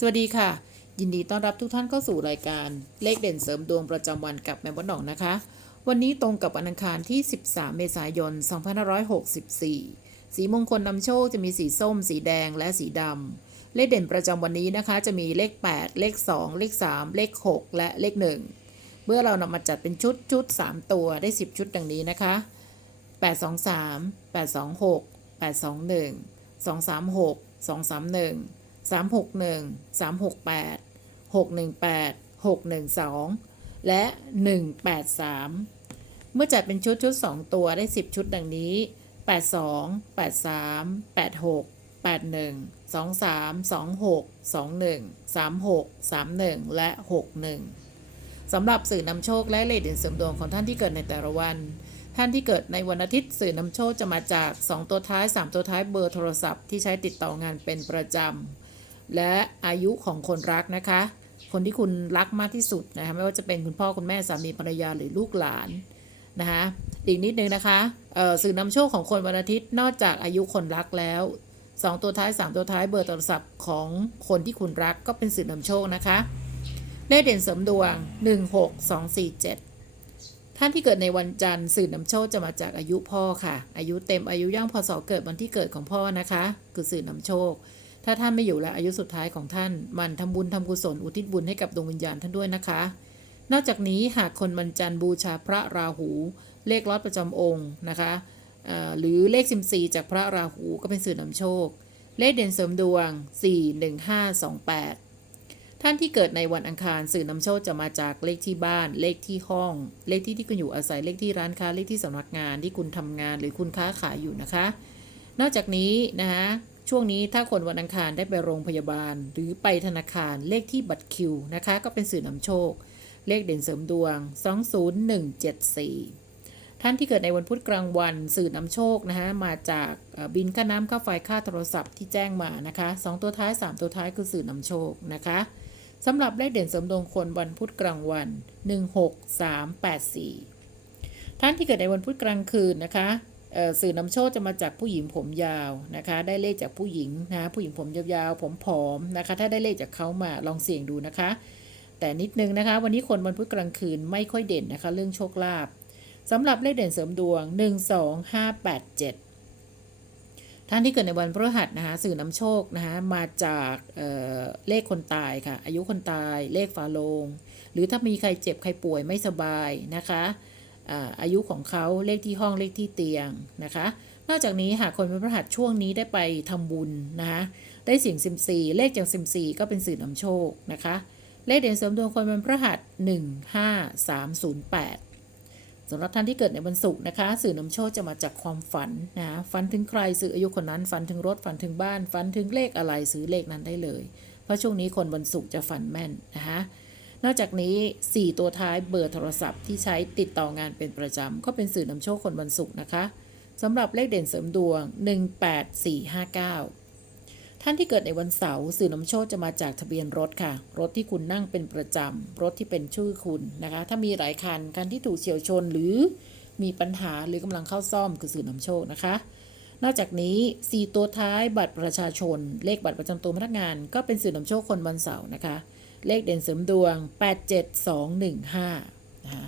สวัสดีค่ะ ยินดีต้อนรับทุกท่านเข้าสู่รายการเลขเด่นเสริมดวงประจำวันกับแม่บดหนองนะคะ วันนี้ตรงกับวันอังคารที่ 13 เมษายน 2564 สีมงคลนำโชคจะมีสีส้ม สีแดงและสีดำเลขเด่นประจำวันนี้นะคะ จะมีเลข 8 เลข 2 เลข 3 เลข 6 และเลข 1 เมื่อเรานำมาจัดเป็นชุดชุด 3 ตัวได้ 10 ชุดดังนี้นะคะ 823 826 821 236 231 361 368 618 612 และ 183 เมื่อจัดเป็นชุดชุด 2 ตัวได้ 10 ชุดดังนี้ 82 83 86 81 23 26 21 36 31 และ 61 สำหรับสื่อนำโชคและเลขเด่นเสริมดวงของท่านที่เกิดในแต่ละวัน ท่านที่เกิดในวันอาทิตย์สื่อนำโชคจะมาจาก 2 ตัวท้าย 3 ตัวท้ายเบอร์โทรศัพท์ที่ใช้ติดต่องานเป็นประจำ และอายุของคนรักนะคะ คนที่คุณรักมากที่สุดนะคะไม่ว่าจะเป็นคุณพ่อคุณแม่สามีภรรยาหรือลูกหลานนะคะอีกนิดนึงนะคะสื่อนำโชคของคนวันอาทิตย์นอกจากอายุคนรักแล้ว2 ตัวท้าย 3 ตัวท้ายเบอร์โทรศัพท์ของคนที่คุณรักก็เป็นสื่อนำโชคนะคะเลขเด่นเสริมดวง 16247 ท่านที่เกิดในวันจันทร์สื่อนำโชคจะมาจากอายุพ่อค่ะ อายุเต็มอายุย่างพศเกิดวันที่เกิดของพ่อนะคะ คือสื่อนำโชค ถ้าท่านไม่อยู่แล้วอายุสุดท้ายของท่าน มันทำบุญทำกุศลอุทิศบุญให้กับดวงวิญญาณท่านด้วยนะคะ นอกจากนี้หากคนวันจันบูชาพระราหู เลขลอตประจำองค์นะคะหรือเลขสิมซีจากพระราหูก็เป็นสื่อนำโชค เลขเด่นเสริมดวง 41528 ท่านที่เกิดในวันอังคารสื่อนำโชคจะมาจากเลขที่บ้าน เลขที่ห้อง เลขที่ที่คุณอยู่อาศัยเลขที่ร้านค้าเลขที่สำนักงานที่คุณทำงานหรือคุณค้าขายอยู่นะคะ นอกจากนี้นะคะ ช่วงนี้ถ้าคนวันอังคารได้ไปโรงพยาบาล หรือไปธนาคารเลขที่บัตรคิวนะคะ ก็เป็นสื่อนำโชค เลขเด่นเสริมดวง 20174 ท่านที่เกิดในวันพุธกลางวันสื่อนำโชคนะคะมาจากบินค่าน้ำค่าไฟค่าโทรศัพท์ที่แจ้งมานะคะสองตัวท้าย 3 ตัวท้ายคือสื่อนำโชคนะคะสำหรับเลขเด่นเสริมดวงคนวันพุธกลางวัน 16384 ท่านที่เกิดในวันพุธกลางคืนนะคะ สื่อนำโชคจะมาจากผู้หญิงผมยาวนะคะ ได้เลขจากผู้หญิงนะผู้หญิงผมยาวๆผมผอมนะคะ ถ้าได้เลขจากเขามาลองเสี่ยงดูนะคะ แต่นิดนึงนะคะ วันนี้คนวันพุธกลางคืนไม่ค่อยเด่นนะคะ เรื่องโชคลาภสำหรับเลขเด่นเสริมดวง 12587 ท่านที่เกิดในวันพฤหัสนะคะสื่อนำโชคนะคะมาจากเเลขคนตายค่ะ อายุคนตาย เลขฝาโลง หรือถ้ามีใครเจ็บใครป่วยไม่สบายนะคะ อายุของเขาเลขที่ห้องเลขที่เตียงนะคะ นอกจากนี้หากคนเป็นพฤหัสช่วงนี้ได้ไปทำบุญนะคะได้สิ่งสิมซีเลขจากสิมซีก็เป็นสื่อนำโชคนะคะ เลขเด่นเสริมดวงคนเป็นพฤหัส15308สำหรับท่านที่เกิดในวันศุกร์นะคะ สื่อนำโชคจะมาจากความฝันนะฝันถึงใครสื่ออายุคนนั้นฝันถึงรถฝันถึงบ้านฝันถึงเลขอะไรซื้อเลขนั้นได้เลย เพราะช่วงนี้คนวันศุกร์จะฝันแม่นนะคะ นอกจากนี้ 4 ตัวท้ายเบอร์โทรศัพท์ที่ใช้ติดต่องานเป็นประจำ ก็เป็นสื่อนำโชคคนวันศุกร์นะคะสำหรับเลขเด่นเสริมดวง 18459 ท่านที่เกิดในวันเสาร์สื่อนำโชคจะมาจากทะเบียนรถค่ะ รถที่คุณนั่งเป็นประจำ รถที่เป็นชื่อคุณนะคะ ถ้ามีหลายคันคันที่ถูกเฉียวชนหรือมีปัญหาหรือกำลังเข้าซ่อมคือสื่อนำโชคนะคะ นอกจากนี้ 4 ตัวท้ายบัตรประชาชน เลขบัตรประจำตัวพนักงาน ก็เป็นสื่อนำโชคคนวันเสาร์นะคะ เลขเด่นเสริมดวง 87215นะคะ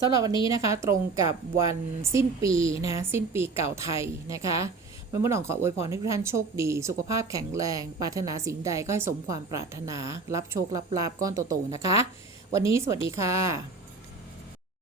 สำหรับวันนี้นะคะตรงกับวันสิ้นปีนะสิ้นปีเก่าไทยนะคะแม่หมอหนองขออวยพรให้ทุกท่านโชคดี สุขภาพแข็งแรง ปรารถนาสิ่งใดก็ให้สมความปรารถนา รับโชครับลาบก้อนโตๆนะคะ วันนี้สวัสดีค่ะ